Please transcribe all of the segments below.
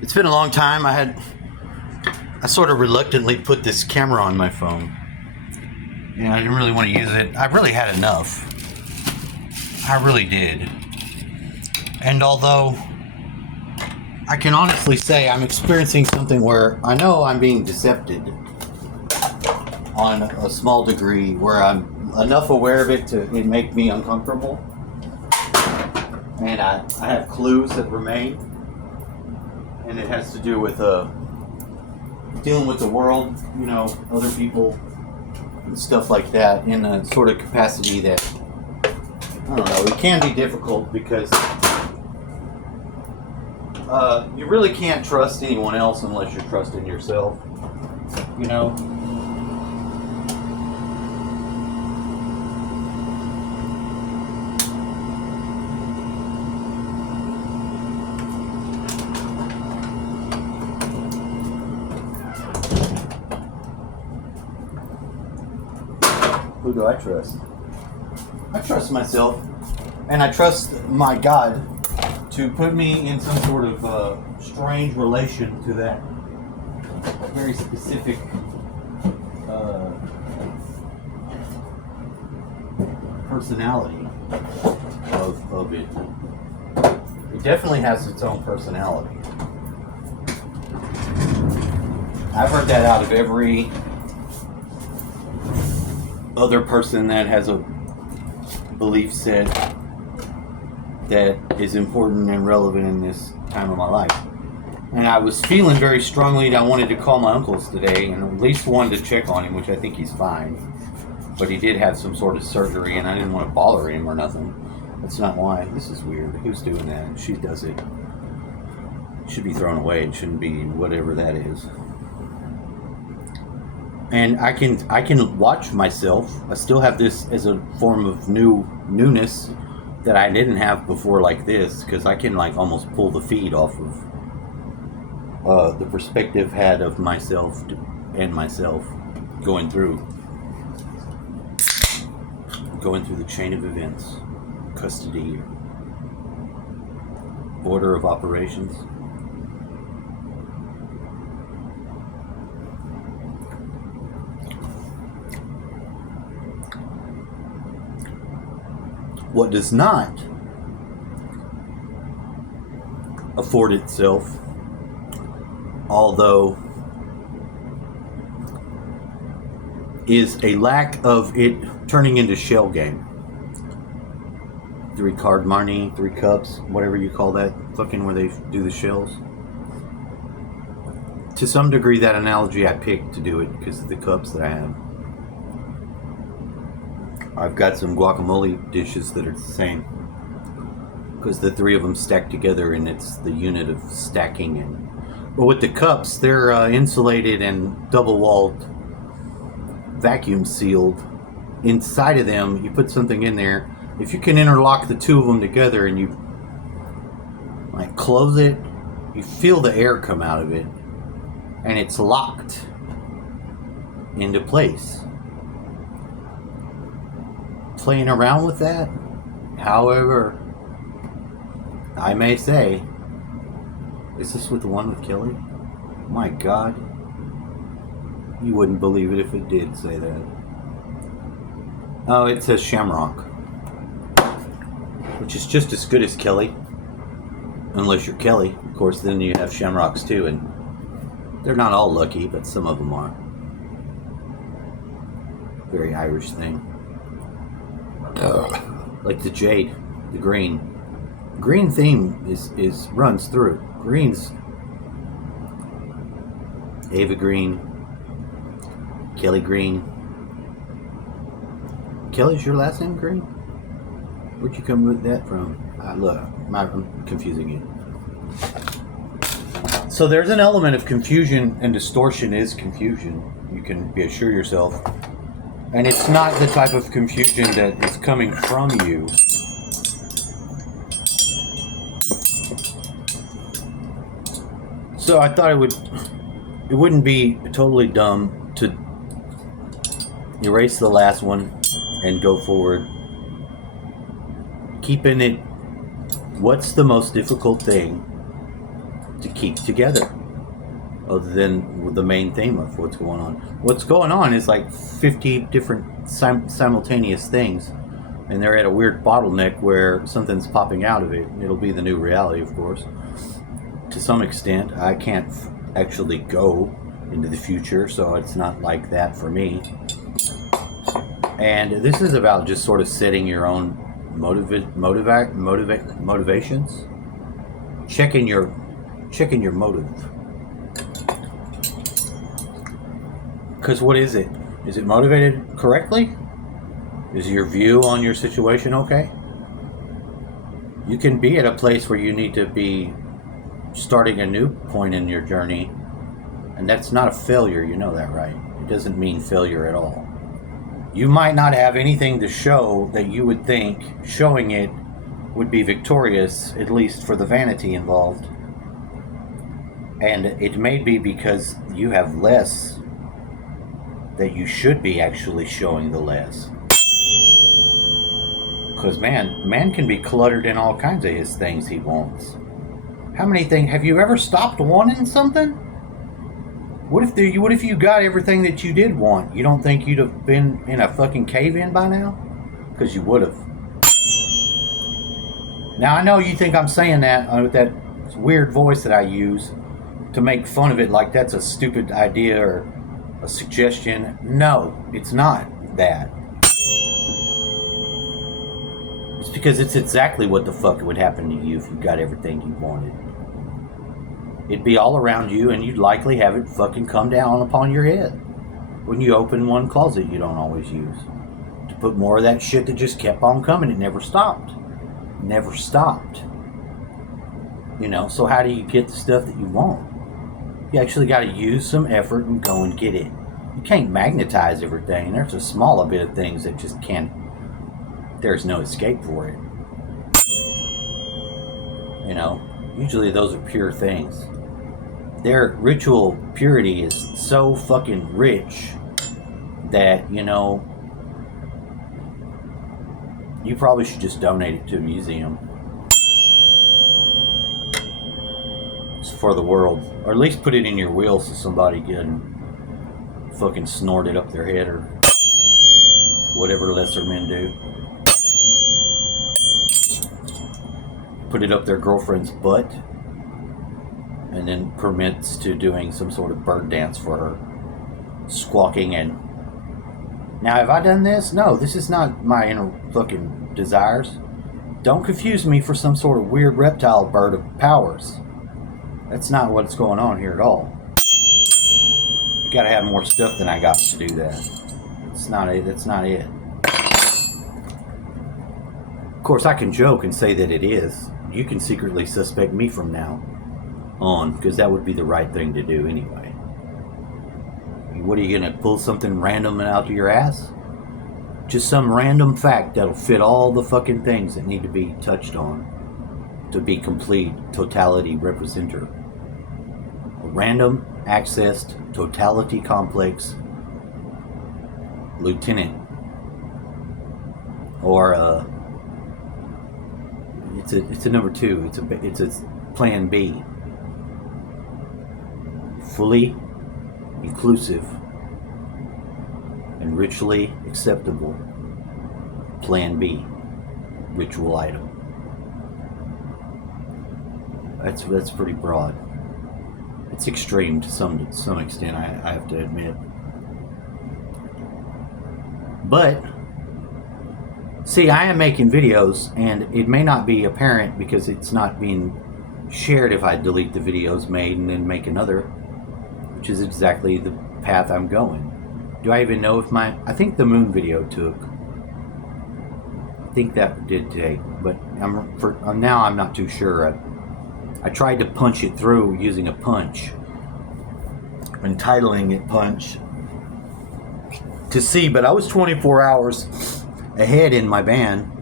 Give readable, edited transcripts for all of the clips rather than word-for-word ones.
It's been a long time. I sort of reluctantly put this camera on my phone. And I didn't really want to use it. I really had enough. I really did. And although I can honestly say I'm experiencing something where I know I'm being decepted on a small degree, where I'm enough aware of it to it make me uncomfortable. And I have clues that remain. And it has to do with dealing with the world, you know, other people, and stuff like that, in a sort of capacity that, I don't know, it can be difficult because you really can't trust anyone else unless you're trusting yourself, you know? Who do I trust? I trust myself, and I trust my God to put me in some sort of strange relation to that very specific personality of it. It definitely has its own personality. I've heard that out of every other person that has a belief set that is important and relevant in this time of my life. And I was feeling very strongly that I wanted to call my uncles today and at least wanted to check on him, which I think he's fine. But he did have some sort of surgery and I didn't want to bother him or nothing. That's not why. This is weird. Who's doing that? She does it. It should be thrown away. It shouldn't be whatever that is. And I can watch myself. I still have this as a form of newness that I didn't have before like this, because I can like almost pull the feed off of the perspective had of myself and myself going through the chain of events, custody, order of operations. What does not afford itself, although, is a lack of it turning into shell game. 3 card money, 3 cups, whatever you call that, fucking where they do the shells. To some degree, that analogy I picked to do it because of the cups that I have. I've got some guacamole dishes that are the same because the 3 of them stack together and it's the unit of stacking. But with the cups, they're insulated and double-walled, vacuum sealed. Inside of them, you put something in there. If you can interlock the 2 of them together and you like close it, you feel the air come out of it and it's locked into place. Playing around with that, however, I may say, is this with the one with Kelly? My God, you wouldn't believe it if it did say that. Oh, it says Shamrock, which is just as good as Kelly, unless you're Kelly. Of course, then you have Shamrocks too, and they're not all lucky, but some of them are. Very Irish thing. Like the jade, the green theme is runs through. Green's Ava Green, Kelly Green. Kelly's your last name, Green? Where'd you come with that from? Look, I'm confusing you. So there's an element of confusion, and distortion is confusion. You can assure yourself. And it's not the type of confusion that is coming from you. So I thought it wouldn't be totally dumb to erase the last one and go forward. Keeping it, what's the most difficult thing to keep together, other than the main theme of what's going on. What's going on is like 50 different simultaneous things, and they're at a weird bottleneck where something's popping out of it. It'll be the new reality, of course. To some extent, I can't actually go into the future, so it's not like that for me. And this is about just sort of setting your own motivations, checking your motive. Because what is it? Is it motivated correctly? Is your view on your situation okay? You can be at a place where you need to be starting a new point in your journey, and that's not a failure. You know that, right? It doesn't mean failure at all. You might not have anything to show that you would think showing it would be victorious, at least for the vanity involved. And it may be because you have less that you should be actually showing the less. Because man can be cluttered in all kinds of his things he wants. How many things have you ever stopped wanting something? What if you got everything that you did want? You don't think you'd have been in a fucking cave-in by now? Because you would have. Now I know you think I'm saying that with that weird voice that I use to make fun of it, like that's a stupid idea or a suggestion. No, it's not that. It's because it's exactly what the fuck would happen to you if you got everything you wanted. It'd be all around you, and you'd likely have it fucking come down upon your head when you open one closet you don't always use to put more of that shit that just kept on coming. It never stopped. Never stopped. You know, so how do you get the stuff that you want? You actually got to use some effort and go and get it. You can't magnetize everything. There's a small bit of things that just can't. There's no escape for it. You know, usually those are pure things. Their ritual purity is so fucking rich that, you know, you probably should just donate it to a museum. It's for the world. Or at least put it in your will so somebody can fucking snort it up their head or whatever lesser men do. Put it up their girlfriend's butt and then permits to doing some sort of bird dance for her, squawking. And now, have I done this? No, this is not my inner fucking desires. Don't confuse me for some sort of weird reptile bird of powers. That's not what's going on here at all. You gotta have more stuff than I got to do that. That's not it. That's not it. Of course, I can joke and say that it is. You can secretly suspect me from now on, because that would be the right thing to do anyway. What are you gonna pull something random out of your ass? Just some random fact that'll fit all the fucking things that need to be touched on to be complete totality representer. A random accessed totality complex lieutenant, or it's a number two. It's a plan B. Fully inclusive and ritually acceptable plan B ritual item. That's pretty broad. It's extreme to some extent, I have to admit. But see, I am making videos, and it may not be apparent because it's not being shared if I delete the videos made and then make another, which is exactly the path I'm going. Do I even know if I think the moon video took. I think that did take, but now I'm not too sure. I tried to punch it through using a punch, entitling it punch, to see, but I was 24 hours ahead in my band.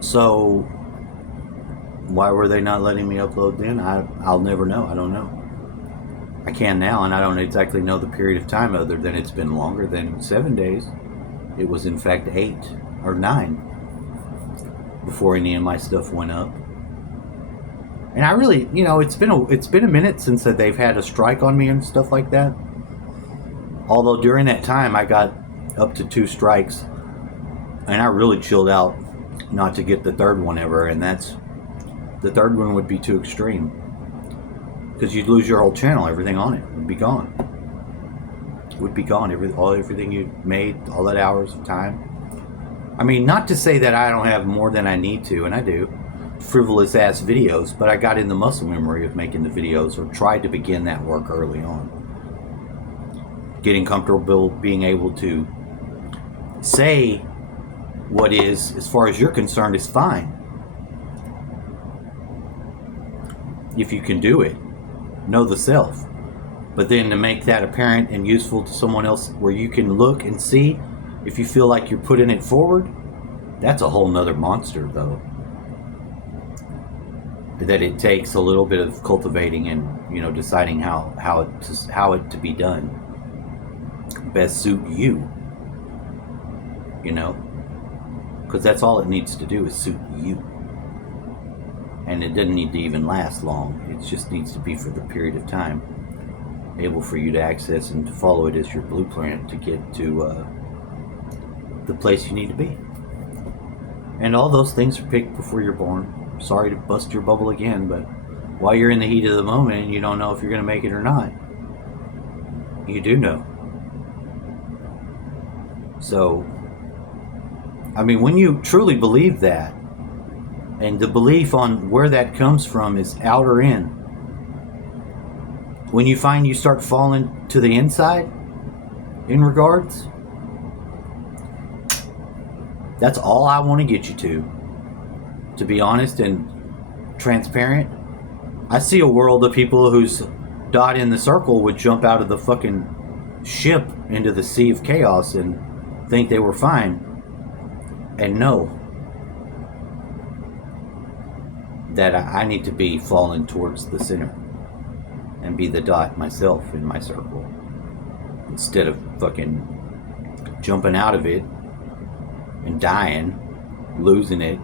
So why were they not letting me upload then? I'll never know. I don't know. I can now, and I don't exactly know the period of time other than it's been longer than 7 days. It was in fact 8 or 9 before any of my stuff went up. And I really, it's been a minute since that they've had a strike on me and stuff like that. Although during that time I got up to 2 strikes, and I really chilled out not to get the third one ever. And the third one would be too extreme, because you'd lose your whole channel. Everything on it would be gone. Everything you made, all that hours of time. I mean, not to say that I don't have more than I need to, and I do, frivolous ass videos, but I got in the muscle memory of making the videos, or tried to begin that work early on. Getting comfortable being able to say what is, as far as you're concerned, is fine. If you can do it, know the self. But then to make that apparent and useful to someone else, where you can look and see if you feel like you're putting it forward, that's a whole nother monster, though. That it takes a little bit of cultivating and, deciding how it to be done. Best suit you. Because that's all it needs to do, is suit you. And it doesn't need to even last long. It just needs to be for the period of time able for you to access and to follow it as your blueprint to get to the place you need to be. And all those things are picked before you're born. Sorry to bust your bubble again, but while you're in the heat of the moment and you don't know if you're going to make it or not, you do know. So, I mean, when you truly believe that, and the belief on where that comes from is out or in, when you find you start falling to the inside in regards, that's all I want to get you to be honest and transparent. I see a world of people whose dot in the circle would jump out of the fucking ship into the sea of chaos and think they were fine, and know that I need to be falling towards the center and be the dot myself in my circle, instead of fucking jumping out of it and dying, losing it,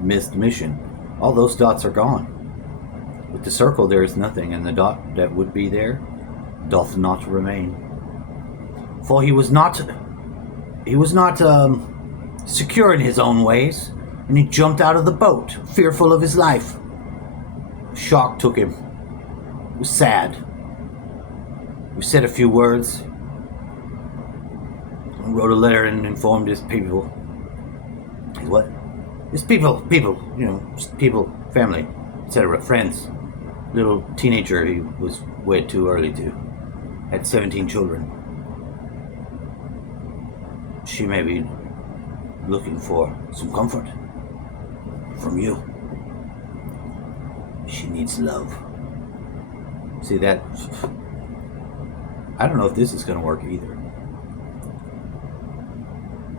missed mission. All those dots are gone. With the circle there is nothing, and the dot that would be there doth not remain. For he was not secure in his own ways, and he jumped out of the boat, fearful of his life. Shock took him. It was sad. We said a few words, and wrote a letter and informed his people. His what? His people, family, etc., friends. Little teenager he was wed too early to. Had 17 children. She may be looking for some comfort from you. She needs love. See that? I don't know if this is going to work either.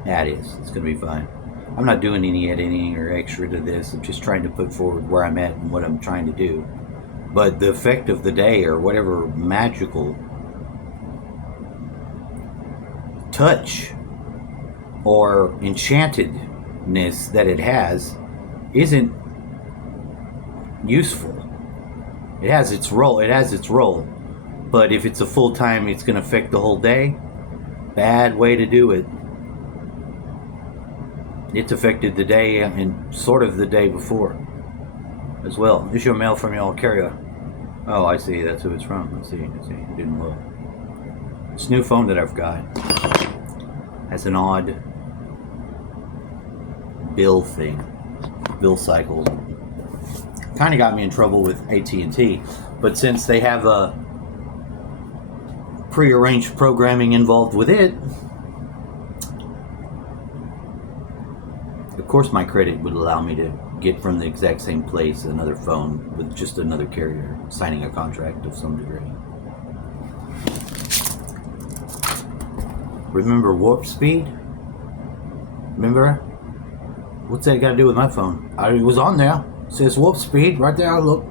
Yeah, it is. It's going to be fine. I'm not doing any editing or extra to this. I'm just trying to put forward where I'm at and what I'm trying to do. But the effect of the day, or whatever magical touch or enchantedness that it has, isn't useful. It has its role. But if it's a full time, it's going to affect the whole day. Bad way to do it. It's affected the day and sort of the day before as well. This is your mail from your carrier. Oh, I see. That's who it's from. I see. It didn't look. This new phone that I've got has an odd bill cycle. Kind of got me in trouble with AT&T, but since they have a prearranged programming involved with it, of course my credit would allow me to get from the exact same place another phone with just another carrier signing a contract of some degree. Remember warp speed? Remember? What's that got to do with my phone? It was on there. It says warp speed right there. Look.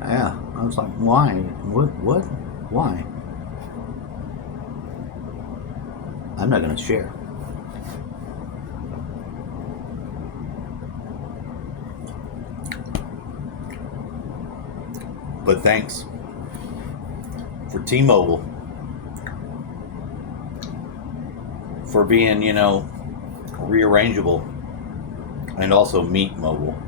Yeah. I was like, why? What? Why? I'm not going to share. But thanks for T-Mobile for being, rearrangeable, and also Meet Mobile.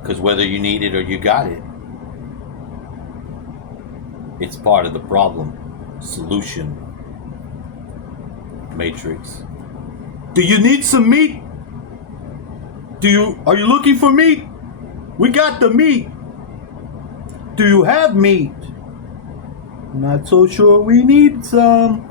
Because whether you need it or you got it, it's part of the problem solution matrix. Do you need some meat? Are you looking for meat? We got the meat. Do you have meat? Not so sure we need some.